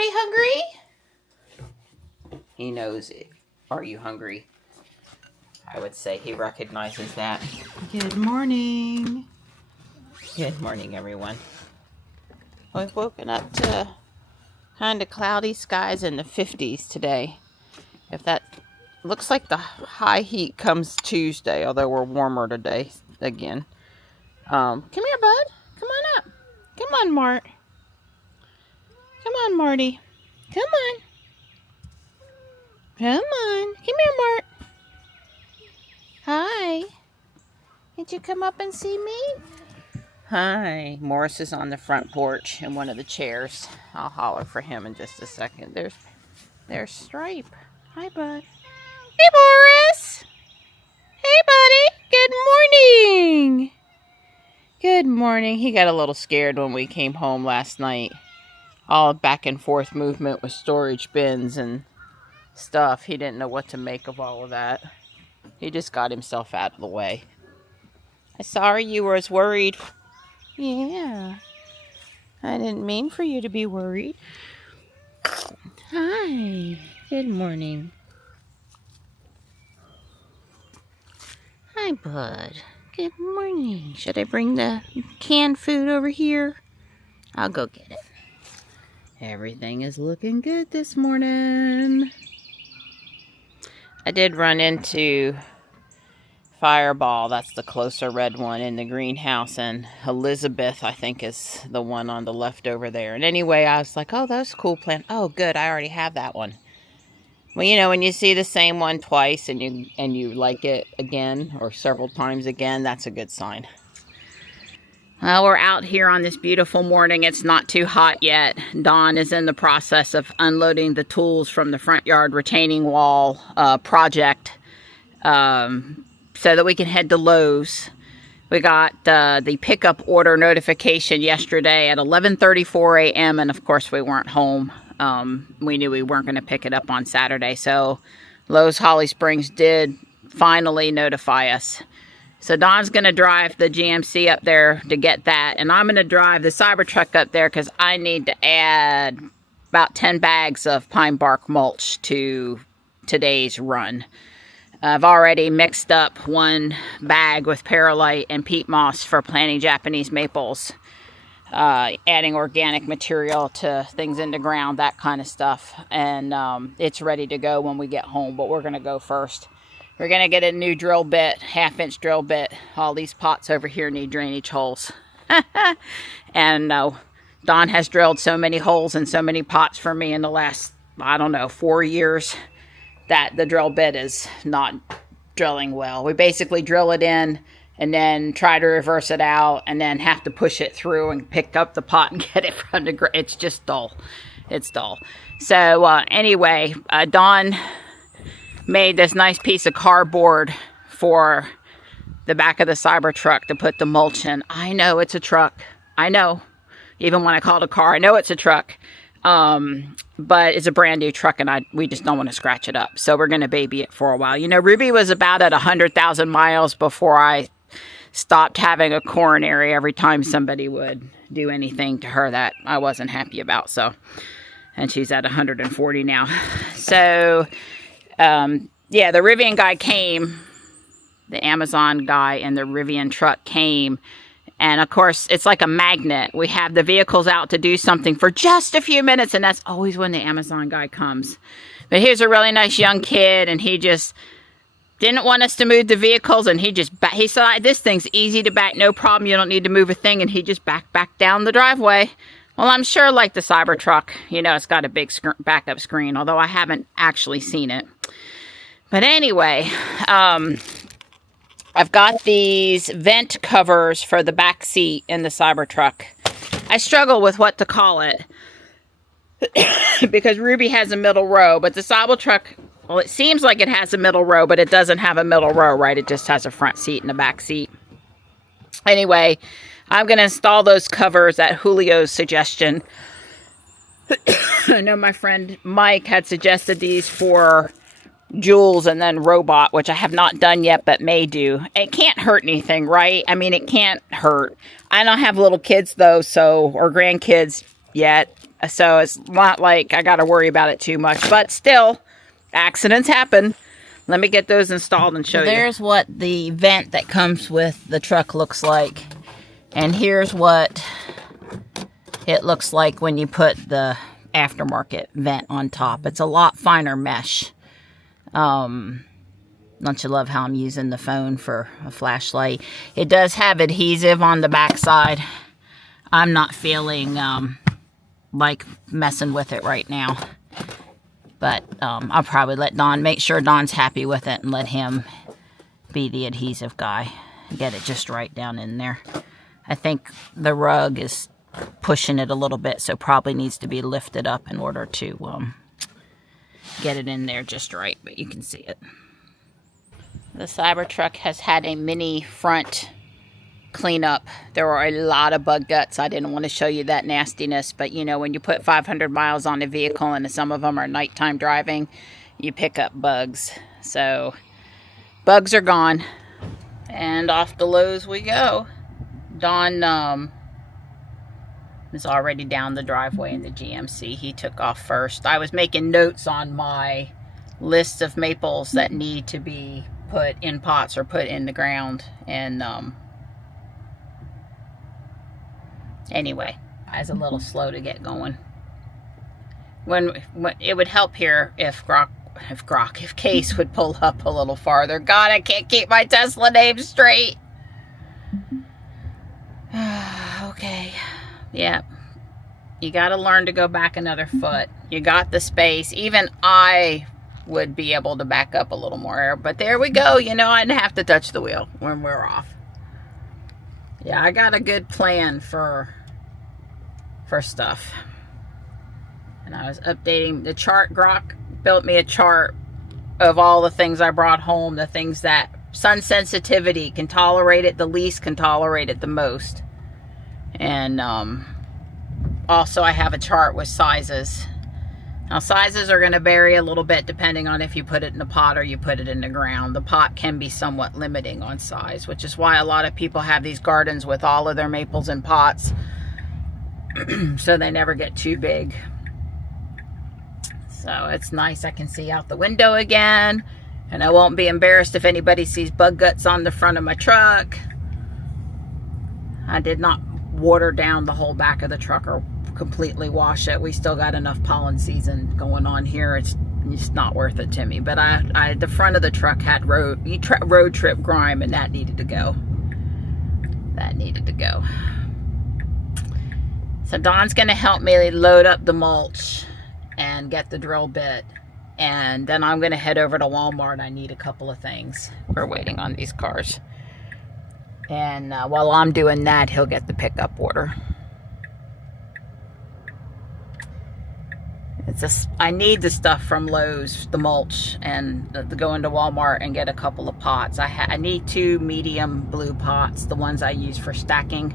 Marty hungry? He knows it. Are you hungry? I would say he recognizes that. Good morning. Good morning, everyone. We've woken up to kind of cloudy skies in the 50s today. If that looks like the high heat comes Tuesday, although we're warmer today again. Come here, bud. Come on up. Come on, Mart. Come on, Marty. Come on. Come on. Come here, Mart. Hi. Did you come up and see me? Hi. Morris is on the front porch in one of the chairs. I'll holler for him in just a second. There's Stripe. Hi, bud. Hey, Morris. Hey, buddy. Good morning. Good morning. He got a little scared when we came home last night. All back and forth movement with storage bins and stuff. He didn't know what to make of all of that. He just got himself out of the way. I'm sorry you were as worried. Yeah. I didn't mean for you to be worried. Hi. Good morning. Hi, bud. Good morning. Should I bring the canned food over here? I'll go get it. Everything is looking good this morning. I did run into Fireball. That's the closer red one in the greenhouse. And Elizabeth, I think, is the one on the left over there. And anyway, I was like, oh, that's a cool plant. Oh, good. I already have that one. Well, you know, when you see the same one twice and you like it again or several times again, that's a good sign. Well, we're out here on this beautiful morning. It's not too hot yet. Dawn is in the process of unloading the tools from the front yard retaining wall project so that we can head to Lowe's. We got the pickup order notification yesterday at 11:34 a.m. and of course we weren't home. We knew we weren't going to pick it up on Saturday, so Lowe's Holly Springs did finally notify us. So Don's going to drive the GMC up there to get that. And I'm going to drive the Cybertruck up there because I need to add about 10 bags of pine bark mulch to today's run. I've already mixed up one bag with perlite and peat moss for planting Japanese maples. Adding organic material to things in the ground, that kind of stuff. And it's ready to go when we get home, but we're going to go first. We're going to get a new drill bit, 1/2-inch drill bit. All these pots over here need drainage holes. And Don has drilled so many holes and so many pots for me in the last, I don't know, 4 years that the drill bit is not drilling well. We basically drill it in and then try to reverse it out and then have to push it through and pick up the pot and get it from the ground. It's just dull. It's dull. So anyway, Don made this nice piece of cardboard for the back of the Cybertruck to put the mulch in. I know it's a truck. I know. Even when I call it a car, I know it's a truck. But it's a brand new truck and we just don't want to scratch it up. So we're going to baby it for a while. You know, Ruby was about at 100,000 miles before I stopped having a coronary every time somebody would do anything to her that I wasn't happy about. So, and she's at 140 now. So, yeah, the Rivian guy came, the Amazon guy and the Rivian truck came. And of course, it's like a magnet. We have the vehicles out to do something for just a few minutes. And that's always when the Amazon guy comes. But here's a really nice young kid. And he just didn't want us to move the vehicles. And he said, this thing's easy to back. No problem. You don't need to move a thing. And he just backed down the driveway. Well, I'm sure like the Cybertruck, you know, it's got a big backup screen. Although I haven't actually seen it. But anyway, I've got these vent covers for the back seat in the Cybertruck. I struggle with what to call it because Ruby has a middle row, but the Cybertruck, well, it seems like it has a middle row, but it doesn't have a middle row, right? It just has a front seat and a back seat. Anyway, I'm going to install those covers at Julio's suggestion. I know my friend Mike had suggested these for Jules and then Robot, which I have not done yet, but may do. It can't hurt anything, right? I mean, it can't hurt. I don't have little kids though, or grandkids yet. So it's not like I got to worry about it too much. But still, accidents happen. Let me get those installed and show you. There's what the vent that comes with the truck looks like. And here's what it looks like when you put the aftermarket vent on top. It's a lot finer mesh. Don't you love how I'm using the phone for a flashlight? It does have adhesive on the backside. I'm not feeling like messing with it right now. But I'll probably let Don, make sure Don's happy with it and let him be the adhesive guy. Get it just right down in there. I think the rug is pushing it a little bit, so probably needs to be lifted up in order to get it in there just right, but you can see it. The Cybertruck has had a mini front cleanup. There were a lot of bug guts. I didn't want to show you that nastiness, but you know, when you put 500 miles on a vehicle and some of them are nighttime driving, you pick up bugs. So bugs are gone, and off the Lowe's we go. Don is already down the driveway in the GMC. He took off first. I was making notes on my list of maples that need to be put in pots or put in the ground, and anyway, I was a little slow to get going. When it would help here if Case would pull up a little farther. God, I can't keep my Tesla name straight. Okay. Yeah. You got to learn to go back another foot. You got the space. Even I would be able to back up a little more. But there we go. You know, I didn't have to touch the wheel when we're off. Yeah, I got a good plan for stuff. And I was updating the chart. Grok built me a chart of all the things I brought home. The things that sun sensitivity can tolerate it the least, can tolerate it the most. And also I have a chart with sizes. Now sizes are going to vary a little bit depending on if you put it in a pot or you put it in the ground. The pot can be somewhat limiting on size, which is why a lot of people have these gardens with all of their maples in pots so they never get too big. So it's nice. I can see out the window again, and I won't be embarrassed if anybody sees bug guts on the front of my truck. I did not water down the whole back of the truck or completely wash it. We still got enough pollen season going on here. It's not worth it to me. But the front of the truck had road trip grime, and that needed to go. That needed to go. So Don's going to help me load up the mulch and get the drill bit. And then I'm going to head over to Walmart. I need a couple of things. We're waiting on these cars. And while I'm doing that, he'll get the pickup order. It's just, I need the stuff from Lowe's, the mulch, and to go into Walmart and get a couple of pots. I need 2 medium blue pots, the ones I use for stacking,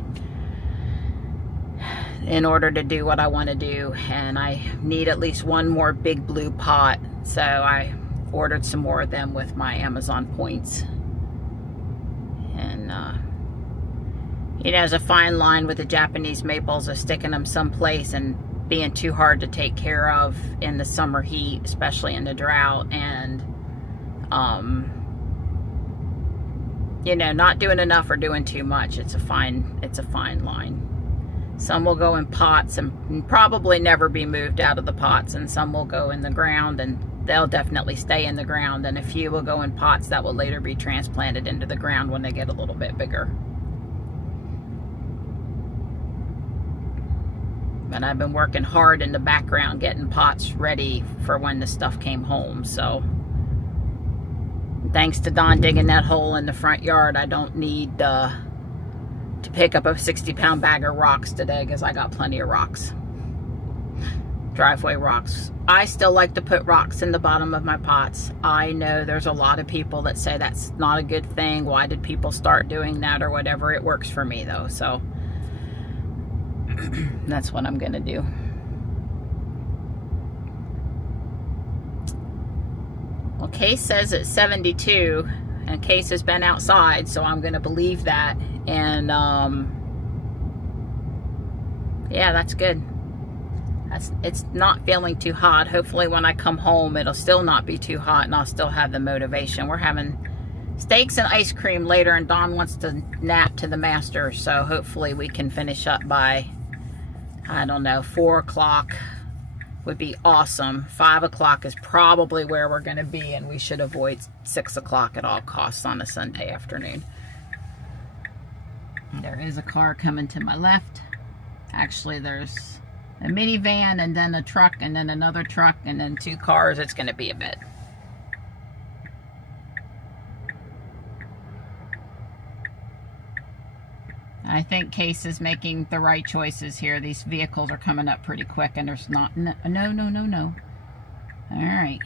in order to do what I want to do. And I need at least 1 more big blue pot, so I ordered some more of them with my Amazon points. And you know, there's a fine line with the Japanese maples of sticking them someplace and being too hard to take care of in the summer heat, especially in the drought, and you know, not doing enough or doing too much. It's a fine line. Some will go in pots and probably never be moved out of the pots, and some will go in the ground and they'll definitely stay in the ground, and a few will go in pots that will later be transplanted into the ground when they get a little bit bigger. But I've been working hard in the background getting pots ready for when the stuff came home. So thanks to Don digging that hole in the front yard, I don't need to pick up a 60-pound bag of rocks today, because I got plenty of rocks. Driveway rocks. I still like to put rocks in the bottom of my pots. I know there's a lot of people that say that's not a good thing. Why did people start doing that or whatever? It works for me though, so that's what I'm gonna do. Well, Case says it's 72, and Case has been outside, so I'm gonna believe that. And yeah, that's good. It's not feeling too hot. Hopefully when I come home, it'll still not be too hot and I'll still have the motivation. We're having steaks and ice cream later, and Dawn wants to nap to the master, so hopefully we can finish up by, I don't know, 4 o'clock would be awesome. 5 o'clock is probably where we're going to be, and we should avoid 6 o'clock at all costs on a Sunday afternoon. There is a car coming to my left. Actually, there's a minivan and then a truck and then another truck and then 2 cars. It's going to be a bit. I think Case is making the right choices here. These vehicles are coming up pretty quick, and there's not, no. All right,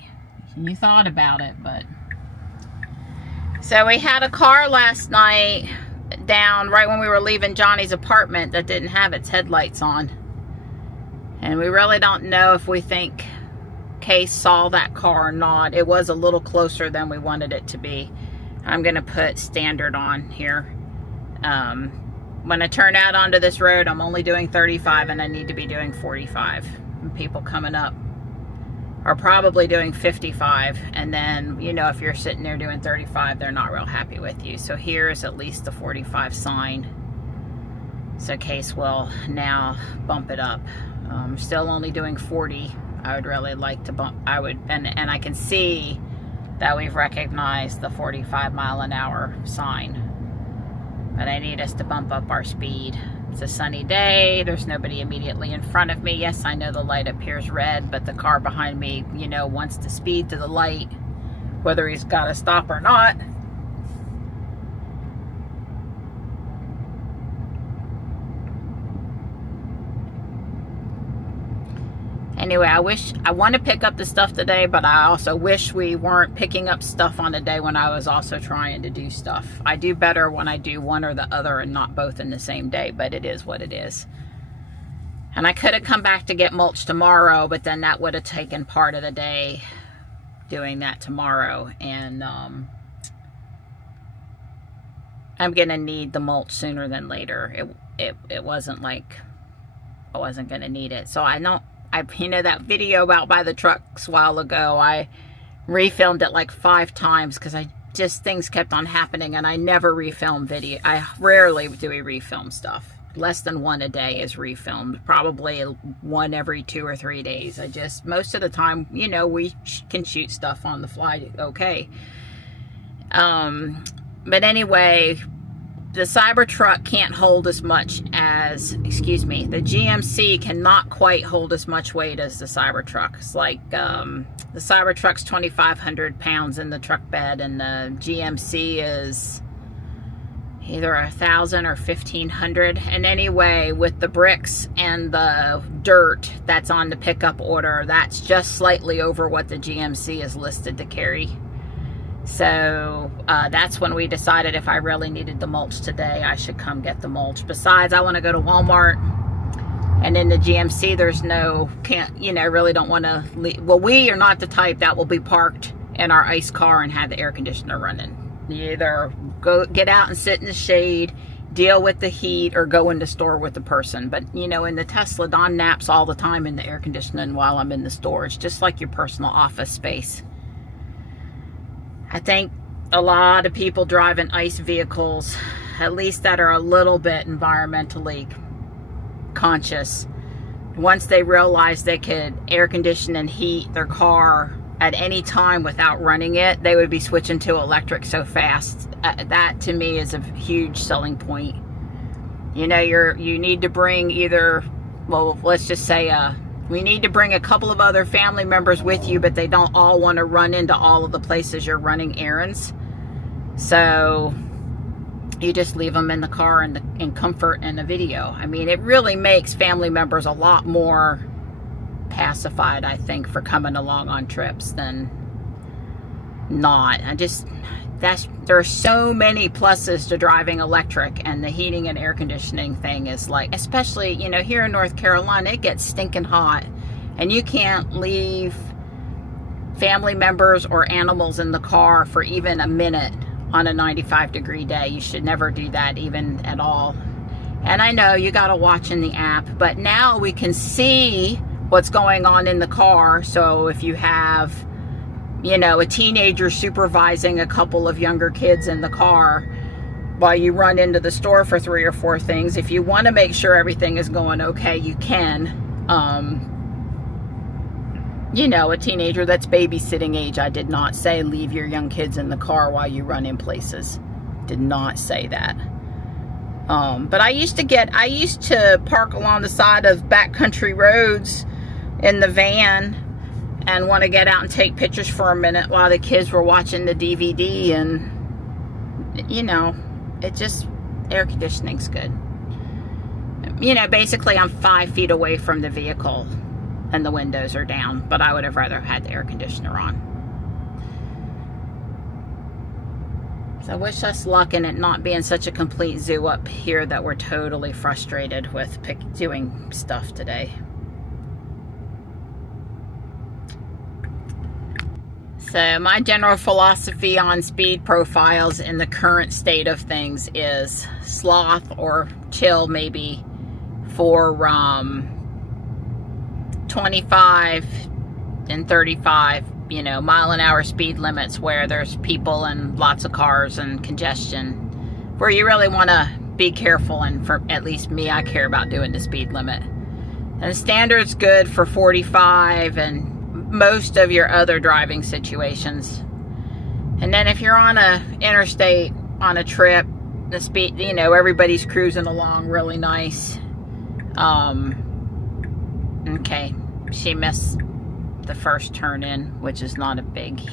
you thought about it, but. So we had a car last night down right when we were leaving Johnny's apartment that didn't have its headlights on. And we really don't know if we think Case saw that car or not. It was a little closer than we wanted it to be. I'm gonna put standard on here. When I turn out onto this road, I'm only doing 35 and I need to be doing 45. And people coming up are probably doing 55. And then, you know, if you're sitting there doing 35, they're not real happy with you. So here's at least the 45 sign. So Case will now bump it up. Still only doing 40. I would really like to bump, and I can see that we've recognized the 45 mile an hour sign. But I need us to bump up our speed. It's a sunny day. There's nobody immediately in front of me. Yes, I know the light appears red, but the car behind me, you know, wants to speed to the light, whether he's got to stop or not. Anyway, I want to pick up the stuff today, but I also wish we weren't picking up stuff on a day when I was also trying to do stuff. I do better when I do one or the other and not both in the same day, but it is what it is. And I could have come back to get mulch tomorrow, but then that would have taken part of the day doing that tomorrow. And I'm going to need the mulch sooner than later. It wasn't like I wasn't going to need it. So you know that video about by the trucks a while ago, I refilmed it like 5 times because things kept on happening, and I never refilm video. I rarely do we refilm stuff. Less than 1 a day is refilmed. Probably 1 every 2 or 3 days. Most of the time, you know, we can shoot stuff on the fly. Okay. But anyway, the Cybertruck can't hold as much as, the GMC cannot quite hold as much weight as the Cybertruck. It's like the Cybertruck's 2,500 pounds in the truck bed, and the GMC is either 1,000 or 1,500. And anyway, with the bricks and the dirt that's on the pickup order, that's just slightly over what the GMC is listed to carry. So that's when we decided if I really needed the mulch today, I should come get the mulch. Besides, I want to go to Walmart, and in the GMC, there's really don't want to leave. Well, we are not the type that will be parked in our ice car and have the air conditioner running. You either go get out and sit in the shade, deal with the heat, or go in the store with the person. But, you know, in the Tesla, Dawn naps all the time in the air conditioning while I'm in the store. It's just like your personal office space. I think a lot of people driving ICE vehicles, at least that are a little bit environmentally conscious, once they realize they could air condition and heat their car at any time without running it, they would be switching to electric so fast. That to me is a huge selling point. You know, you need to bring either, well, let's just say we need to bring a couple of other family members with you, but they don't all want to run into all of the places you're running errands. So you just leave them in the car in comfort and a video. I mean, it really makes family members a lot more pacified, I think, for coming along on trips than not. There are so many pluses to driving electric, and the heating and air conditioning thing is like, especially, you know, here in North Carolina, it gets stinking hot, and you can't leave family members or animals in the car for even a minute on a 95-degree day. You should never do that even at all. And I know you got to watch in the app, but now we can see what's going on in the car. So if you have, you know, a teenager supervising a couple of younger kids in the car while you run into the store for 3 or 4 things, if you want to make sure everything is going okay, you can. You know, a teenager that's babysitting age. I did not say leave your young kids in the car while you run in places. Did not say that. But I used to park along the side of backcountry roads in the van and want to get out and take pictures for a minute while the kids were watching the DVD, and, you know, it just, air conditioning's good. You know, basically I'm 5 feet away from the vehicle and the windows are down, but I would have rather had the air conditioner on. So I wish us luck in it not being such a complete zoo up here that we're totally frustrated with doing stuff today. So my general philosophy on speed profiles in the current state of things is sloth or chill maybe for 25 and 35, you know, mile-an-hour speed limits where there's people and lots of cars and congestion, where you really want to be careful. And for at least me, I care about doing the speed limit. And standard's good for 45 and most of your other driving situations. And then if you're on a interstate on a trip, the speed, you know, everybody's cruising along really nice. Okay, she missed the first turn in, which is not a big,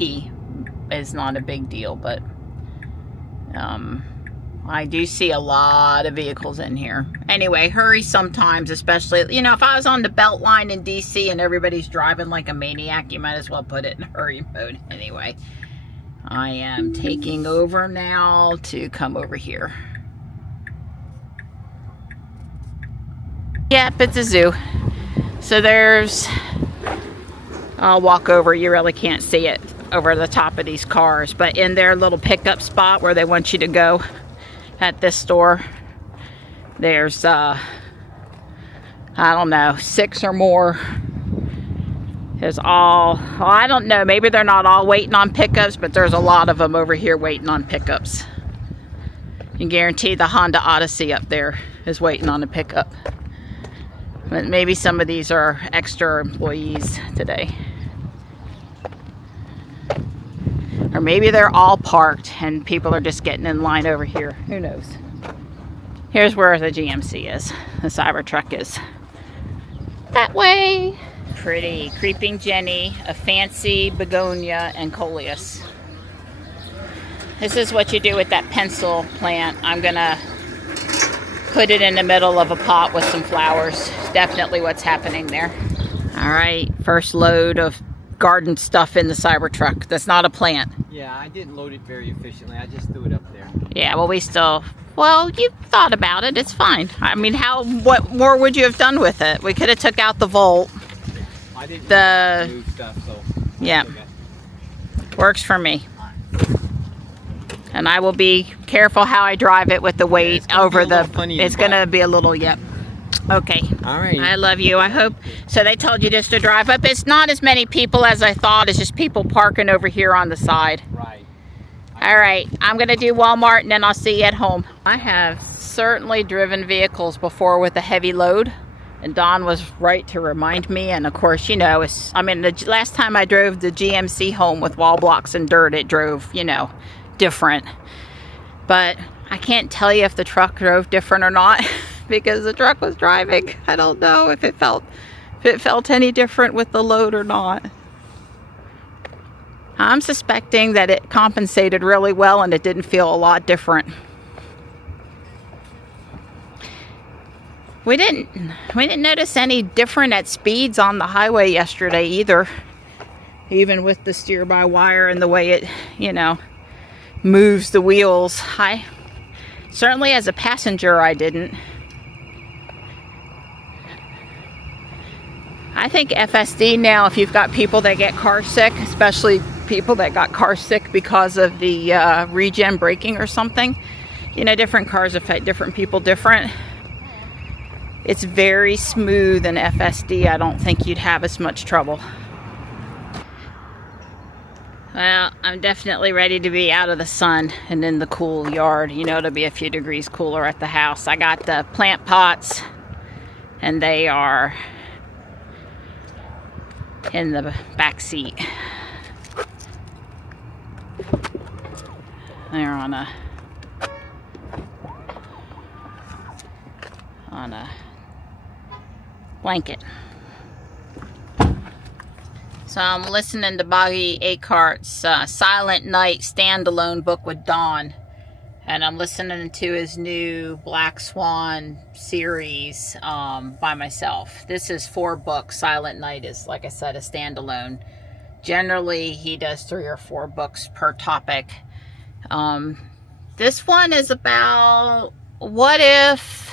deal, but I do see a lot of vehicles in here. Anyway, hurry sometimes, especially, you know, if I was on the belt line in DC and everybody's driving like a maniac, you might as well put it in hurry mode. Anyway, I am taking over now to come over here. Yep, it's a zoo. So there's, I'll walk over, you really can't see it over the top of these cars, but in their little pickup spot where they want you to go at this store, there's, I don't know, 6 or more. There's all, well, I don't know, maybe they're not all waiting on pickups, but there's a lot of them over here waiting on pickups. You can guarantee the Honda Odyssey up there is waiting on a pickup. But maybe some of these are extra employees today. Or maybe they're all parked and people are just getting in line over here. Who knows? Here's where the GMC is. The Cybertruck is that way. Pretty. Creeping Jenny, a fancy begonia, and coleus. This is what you do with that pencil plant. I'm gonna put it in the middle of a pot with some flowers. Definitely what's happening there. All right, first load of garden stuff in the Cybertruck. That's not a plant. Yeah, I didn't load it very efficiently. I just threw it up there. Yeah, well, well, you thought about it. It's fine. I mean, what more would you have done with it? We could have took out the Volt. I didn't move stuff, so yeah, works for me. And I will be careful how I drive it with the weight over the, it's going to be a little, yep. Okay. All right. I love you. I hope, so they told you just to drive up. It's not as many people as I thought. It's just people parking over here on the side. Right. All right. I'm going to do Walmart and then I'll see you at home. I have certainly driven vehicles before with a heavy load. And Don was right to remind me. And of course, you know, I mean, the last time I drove the GMC home with wall blocks and dirt, it drove, you know, different. But I can't tell you if the truck drove different or not because the truck was driving. I don't know if it felt any different with the load or not. I'm suspecting that it compensated really well and it didn't feel a lot different. We didn't notice any different at speeds on the highway yesterday either. Even with the steer-by-wire and the way it, you know, moves the wheels. Certainly as a passenger, I didn't. I think FSD now, if you've got people that get car sick, especially people that got car sick because of the regen braking or something, you know, different cars affect different people different. It's very smooth in FSD. I don't think you'd have as much trouble. Well, I'm definitely ready to be out of the sun and in the cool yard. You know, it'll be a few degrees cooler at the house. I got the plant pots, and they are in the back seat. They're on a blanket. So I'm listening to Boggy Acart's Silent Night standalone book with Dawn. And I'm listening to his new Black Swan series by myself. This is 4 books. Silent Night is, like I said, a standalone. Generally, he does 3 or 4 books per topic. This one is about what if,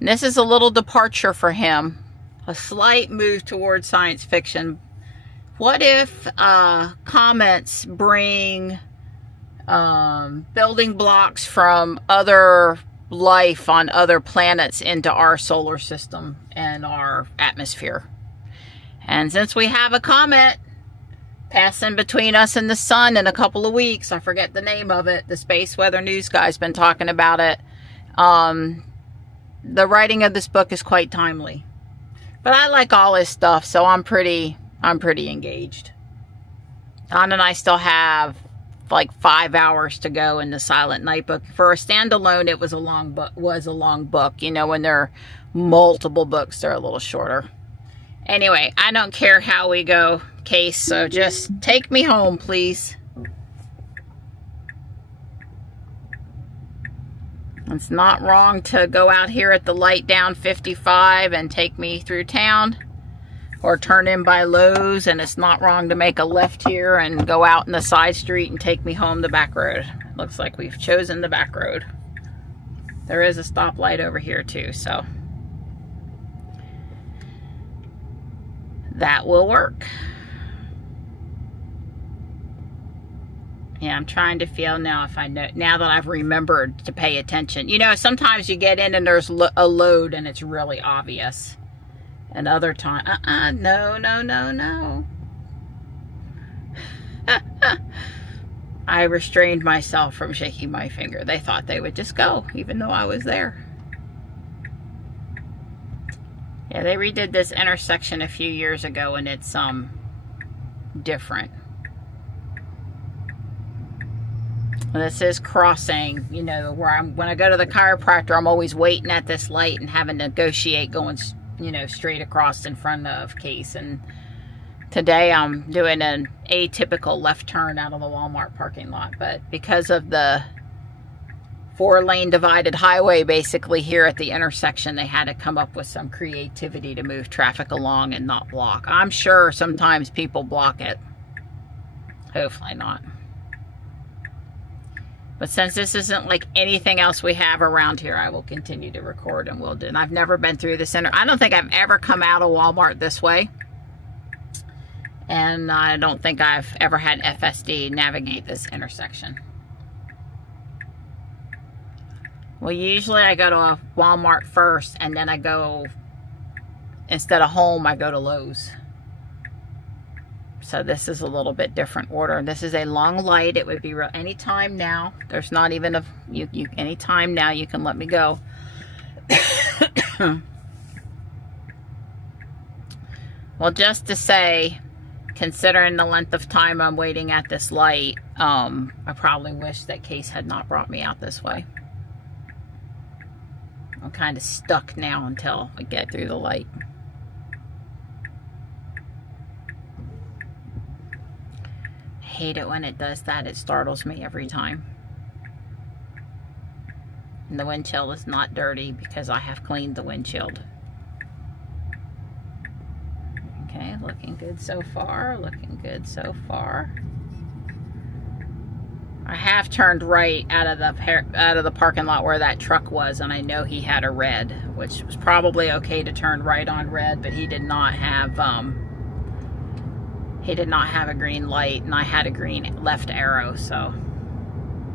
and this is a little departure for him, a slight move towards science fiction. What if comets bring building blocks from other life on other planets into our solar system and our atmosphere? And since we have a comet passing between us and the sun in a couple of weeks, I forget the name of it, the Space Weather News guy's been talking about it. The writing of this book is quite timely. But I like all his stuff, so I'm pretty engaged. Don and I still have like 5 hours to go in the Silent Night book. For a standalone, it was a long book. You know, when there are multiple books, they're a little shorter. Anyway, I don't care how we go, Case, so just take me home, please. It's not wrong to go out here at the light down 55 and take me through town, or turn in by Lowe's, and it's not wrong to make a left here and go out in the side street and take me home the back road. Looks like we've chosen the back road. There is a stoplight over here too, so that will work. Yeah, I'm trying to feel now if I know, now that I've remembered to pay attention. You know, sometimes you get in and there's a load and it's really obvious. And other time, no. I restrained myself from shaking my finger. They thought they would just go, even though I was there. Yeah, they redid this intersection a few years ago, and it's different. This is crossing, you know, where when I go to the chiropractor, I'm always waiting at this light and having to negotiate going, you know, straight across in front of Case. And today I'm doing an atypical left turn out of the Walmart parking lot. But because of the 4-lane divided highway basically here at the intersection, they had to come up with some creativity to move traffic along and not block. I'm sure sometimes people block it. Hopefully not. But since this isn't like anything else we have around here, I will continue to record, and we'll do. And I've never been through the center. I don't think I've ever come out of Walmart this way. And I don't think I've ever had FSD navigate this intersection. Well, usually I go to a Walmart first, and then I go, instead of home, I go to Lowe's. So this is a little bit different order. This is a long light. It would be real anytime now. There's not even a anytime now you can let me go. Well, just to say, considering the length of time I'm waiting at this light, I probably wish that Case had not brought me out this way. I'm kind of stuck now until I get through the light. I hate it when it does that. It startles me every time. And the windshield is not dirty because I have cleaned the windshield. Okay, looking good so far. Looking good so far. I have turned right out of the parking lot where that truck was, and I know he had a red, which was probably okay to turn right on red, but he did not have a green light, and I had a green left arrow, so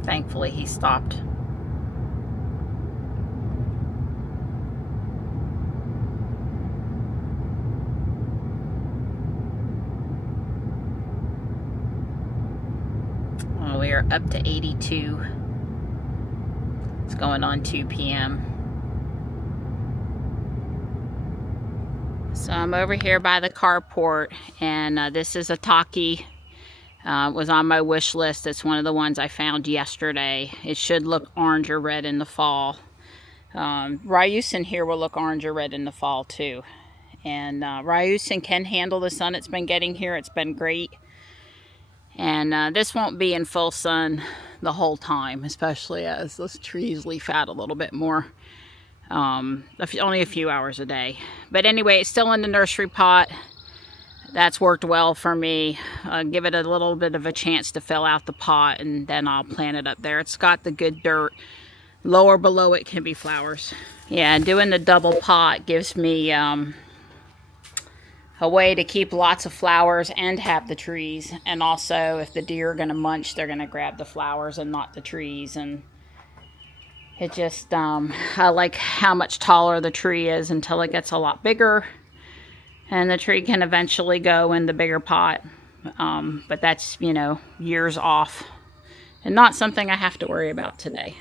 thankfully he stopped. here up to 82. It's going on 2 p.m. So I'm over here by the carport, and this is a Taki. It was on my wish list. It's one of the ones I found yesterday. It should look orange or red in the fall. Ryusen here will look orange or red in the fall too. And Ryusen can handle the sun it's been getting here. It's been great. And this won't be in full sun the whole time, especially as those trees leaf out a little bit more. Only a few hours a day. But anyway, it's still in the nursery pot. That's worked well for me. Give it a little bit of a chance to fill out the pot, and then I'll plant it up there. It's got the good dirt. Lower below it can be flowers. Yeah, doing the double pot gives me a way to keep lots of flowers and have the trees. And also, if the deer are going to munch, they're going to grab the flowers and not the trees. And it just, I like how much taller the tree is until it gets a lot bigger. And the tree can eventually go in the bigger pot. But that's, you know, years off. And not something I have to worry about today.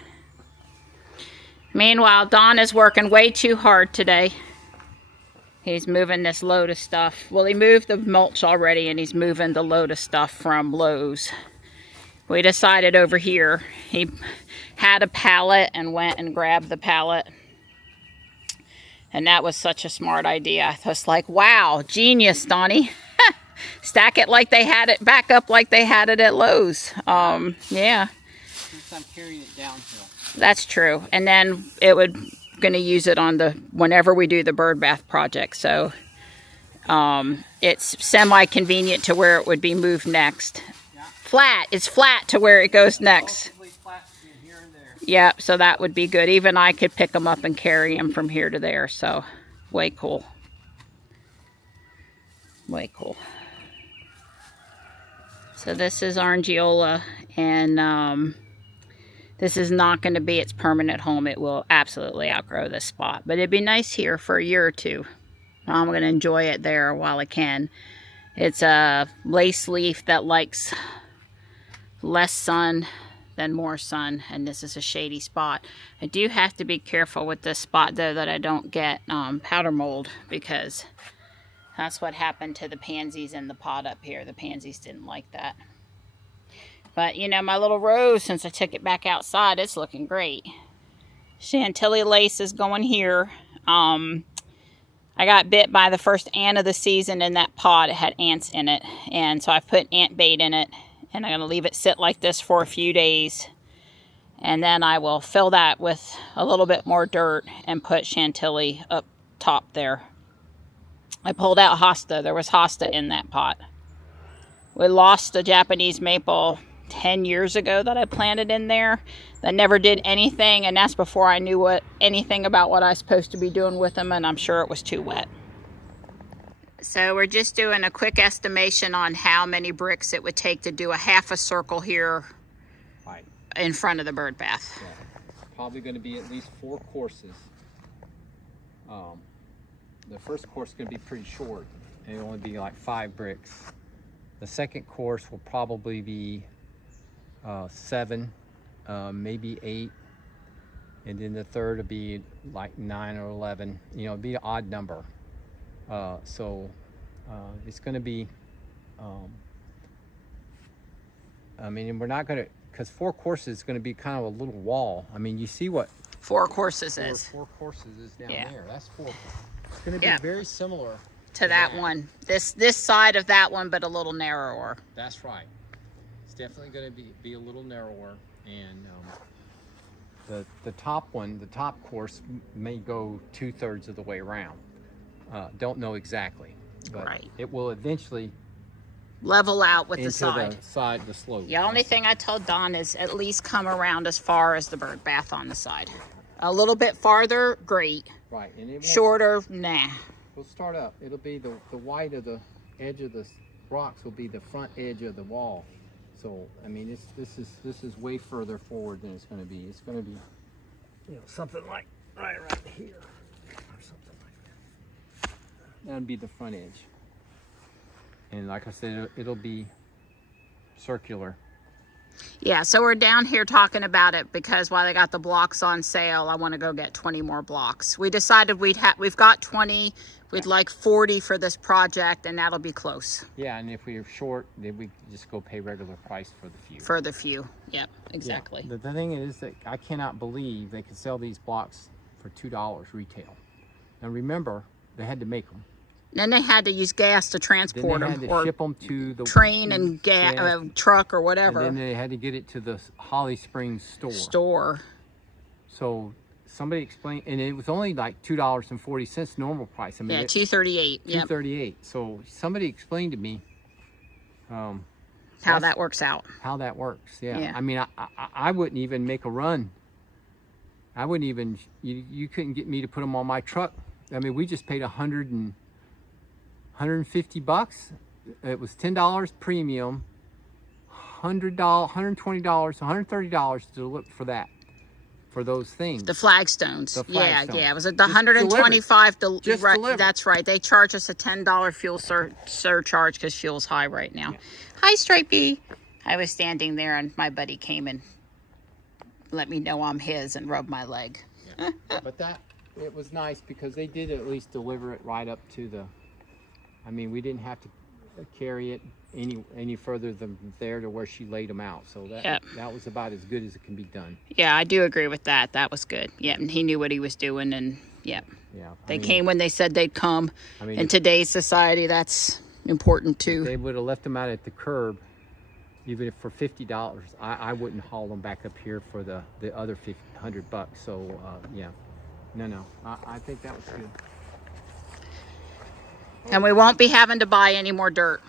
Meanwhile, Don is working way too hard today. He's moving this load of stuff. Well, he moved the mulch already, and he's moving the load of stuff from Lowe's. We decided over here, he had a pallet and went and grabbed the pallet. And that was such a smart idea. I was like, wow, genius, Donnie. Stack it like they had it, back up like they had it at Lowe's. Yeah. Since I'm carrying it downhill. That's true. And then it would... going to use it on the whenever we do the bird bath project, so it's semi-convenient to where it would be moved next. Yeah. Flat, it's flat to where it goes next. Flat here and there. Yeah, so that would be good. Even I could pick them up and carry them from here to there, so way cool. Way cool. So this is Arangiola, and this is not going to be its permanent home. It will absolutely outgrow this spot. But it'd be nice here for a year or two. I'm going to enjoy it there while I can. It's a lace leaf that likes less sun than more sun. And this is a shady spot. I do have to be careful with this spot, though, that I don't get powder mold. Because that's what happened to the pansies in the pot up here. The pansies didn't like that. But, you know, my little rose, since I took it back outside, it's looking great. Chantilly lace is going here. I got bit by the first ant of the season in that pot. It had ants in it. And so I put ant bait in it. And I'm going to leave it sit like this for a few days. And then I will fill that with a little bit more dirt and put Chantilly up top there. I pulled out hosta. There was hosta in that pot. We lost the Japanese maple 10 years ago that I planted in there that never did anything, and that's before I knew anything about what I was supposed to be doing with them, and I'm sure it was too wet. So we're just doing a quick estimation on how many bricks it would take to do a half a circle here in front of the bird bath. Yeah. Probably going to be at least 4 courses. The first course is going to be pretty short, and it'll only be like 5 bricks. The second course will probably be 7, maybe 8, and then the third will be like 9 or 11. You know, it'll be an odd number. So it's going to be, I mean, we're not going to, because 4 courses is going to be kind of a little wall. I mean, you see what 4 courses is. 4 courses is down Yeah. there. That's 4. It's going to be very similar to that one. This side of that one, but a little narrower. That's right. It's definitely going to be a little narrower, and the top one, the top course, may go 2/3 of the way around. Don't know exactly, but it will eventually level out with the side. The slope. The only thing I told Don is at least come around as far as the bird bath on the side. A little bit farther, great. Right, and it shorter, nah. We'll start up. It'll be the white of the edge of the rocks will be the front edge of the wall. So I mean, this is way further forward than it's going to be. It's going to be, you know, something like right here, or something like that. That'll be the front edge. And like I said, it'll be circular. Yeah, so we're down here talking about it because while they got the blocks on sale, I want to go get 20 more blocks. We decided we've got 20, we'd like 40 for this project, and that'll be close. Yeah, and if we are short, then we just go pay regular price for the few. For the few, yep, exactly. Yeah. The thing is that I cannot believe they could sell these blocks for $2 retail. Now remember, they had to make them. Then they had to use gas to transport them, or ship them to the train and truck or whatever. And then they had to get it to the Holly Springs store. So somebody explained, and it was only like $2.40 normal price. I mean, yeah, $2.38. $2.38. So somebody explained to me how that works out. How that works. Yeah. I mean, I wouldn't even make a run. I wouldn't even. You couldn't get me to put them on my truck. I mean, we just paid $150. It was $10 premium, $100, $120, $130 to look for that, for those things. The flagstones. Yeah, it was at the Just $125. delivered. That's right. They charge us a $10 fuel surcharge because fuel's high right now. Yeah. Hi, Stripey. I was standing there and my buddy came and let me know I'm his and rubbed my leg. Yeah. But it was nice because they did at least deliver it right up to the. I mean, we didn't have to carry it any further than there to where she laid them out. So that was about as good as it can be done. Yeah, I do agree with that. That was good. Yeah, and he knew what he was doing, and they came when they said they'd come. I mean, in today's society, that's important too. If they would have left them out at the curb, even if for $50, I wouldn't haul them back up here for the other $100. So yeah, no, I think that was good. And we won't be having to buy any more dirt.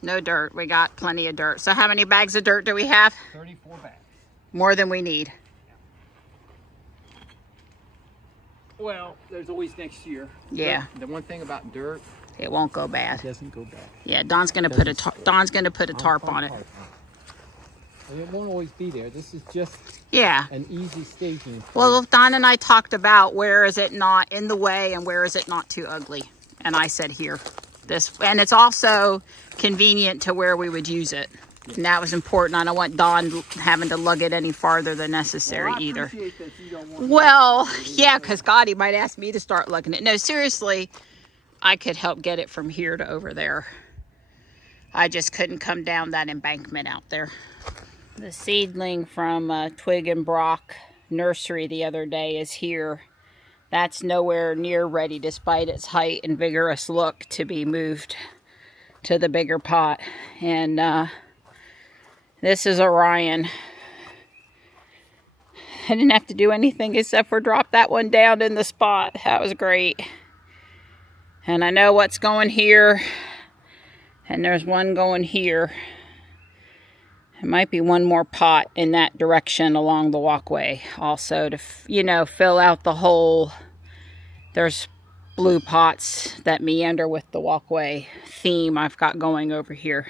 No dirt. We got plenty of dirt. So how many bags of dirt do we have? 34 bags. More than we need. Well, there's always next year. Yeah. The one thing about dirt, it won't go bad. It doesn't go bad. Yeah, Don's gonna put a tarp on it. And it won't always be there. This is just an easy staging. Well, Don and I talked about where is it not in the way and where is it not too ugly. And I said here, and it's also convenient to where we would use it. Yeah. And that was important. I don't want Don having to lug it any farther than necessary either. Well, yeah, because God, he might ask me to start lugging it. No, seriously, I could help get it from here to over there. I just couldn't come down that embankment out there. The seedling from Twig and Brock nursery the other day is here. That's nowhere near ready, despite its height and vigorous look, to be moved to the bigger pot. And this is Orion. I didn't have to do anything except for drop that one down in the spot. That was great. And I know what's going here. And there's one going here. There might be one more pot in that direction along the walkway also to, fill out the hole. There's blue pots that meander with the walkway theme I've got going over here.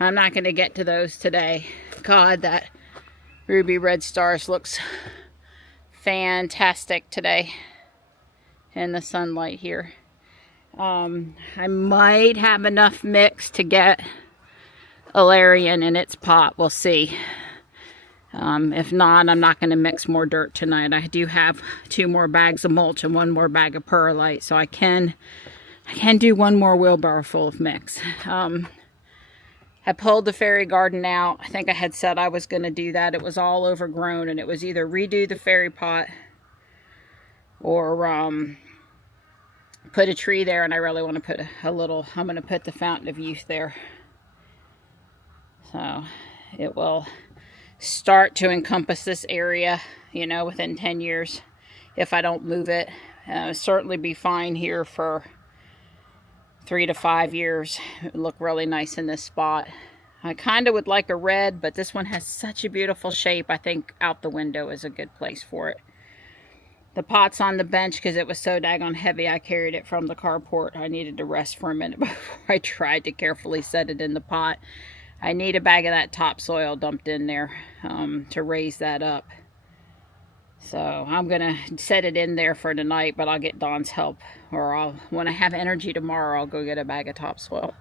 I'm not going to get to those today. God, that ruby red stars looks fantastic today in the sunlight here. I might have enough mix to get Alarian in its pot. We'll see. If not, I'm not going to mix more dirt tonight. I do have 2 more bags of mulch and 1 more bag of perlite, so I can do 1 more wheelbarrow full of mix. I pulled the fairy garden out. I think I had said I was going to do that. It was all overgrown, and it was either redo the fairy pot or put a tree there, and I really want to put I'm going to put the Fountain of Youth there. So it will start to encompass this area, within 10 years if I don't move it. It'll certainly be fine here for 3 to 5 years. It would look really nice in this spot. I kind of would like a red, but this one has such a beautiful shape. I think out the window is a good place for it. The pot's on the bench because it was so daggone heavy. I carried it from the carport. I needed to rest for a minute before I tried to carefully set it in the pot. I need a bag of that topsoil dumped in there to raise that up. So I'm going to set it in there for tonight, but I'll get Dawn's help. Or when I have energy tomorrow, I'll go get a bag of topsoil.